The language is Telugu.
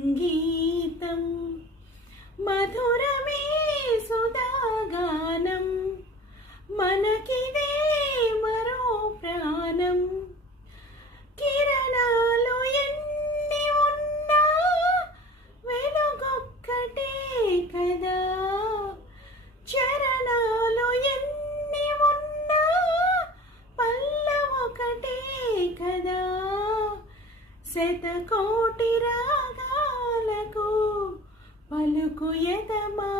సంగీతం మధురమే సుధాగానం మనకిదే మరో ప్రాణం కిరణాలు ఎన్ని ఉన్నా వెలుగొక్కటే కదా చరణాలు ఎన్ని ఉన్నా పల్లవొకటే కదా శతకోటి రాగాలకు పలుకు ఎదమా